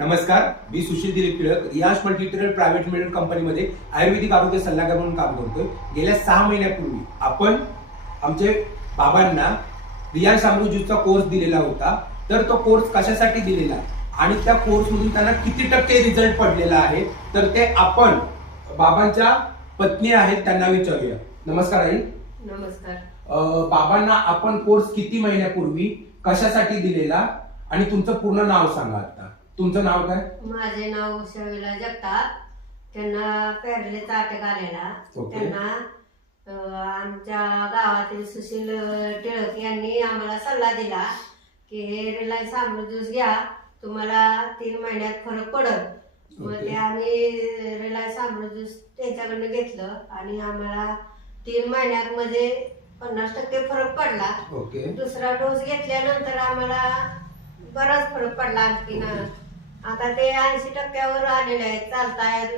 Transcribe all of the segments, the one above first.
नमस्कार, मी Sushil Dilip Tilak Riyansh मल्टीटरल private limited कंपनीमध्ये आयुर्वेदिक आरोग्य सल्लागार म्हणून काम करतोय। गेल्या 6 महिन्यापूर्वी आपण आमचे बाबांना रियांश अमृत कोर्स दिलेला होता। तर तो कोर्स कशासाठी दिलेला आणि त्या कोर्स मधून त्यांना किती टक्के रिझल्ट पडलेला आहे तर ते आपण बाबांच्या पत्नी आहेत त्यांना विचारूया। नमस्कार आई। नमस्कार। बाबांना आपण कोर्स किती महिन्यापूर्वी कशासाठी दिलेला आणि तुमचं पूर्ण नाव सांगा। आता तुमचं नाव काय? माझे नाव उषा जगताप। त्यांना पॅरालिसिसचा अटॅक आलेला। त्यांना आमच्या गावातील सुशील टिळक यांनी आम्हाला सल्ला दिला की हे रिलायन्स अमृत ज्यूस घ्या, तुम्हाला 3 महिन्यात फरक पडत। मग ते आम्ही रिलायन्स अमृत ज्यूस त्यांच्याकडनं घेतलं आणि आम्हाला 3 महिन्यामध्ये 50% फरक पडला। दुसरा डोस घेतल्यानंतर आम्हाला बराच फरक पडला। आणखीन आता ते 80% आलेले आहेत, चालतायत,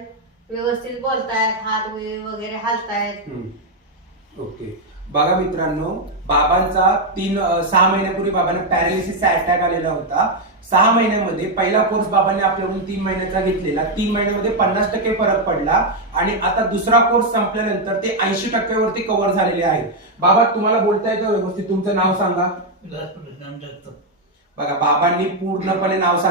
व्यवस्थित बोलतायत, हात वगैरे हालतायत। ओके, बघा मित्रांनो, बाबांचा 6 महिन्यापूर्वी बाबांना पॅरालिसिसचा अटॅक आलेला होता। 6 महिन्यामध्ये पहिला कोर्स बाबांनी आपल्याकडून 3 महिन्याचा घेतलेला, 3 महिन्यामध्ये 50% फरक पडला आणि आता दुसरा कोर्स संपल्यानंतर ते 80% वरती कव्हर झालेले आहेत। बाबा, तुम्हाला बोलता येतं व्यवस्थित? तुमचं नाव सांगा। बघा, बाबांनी पूर्णपणे नाव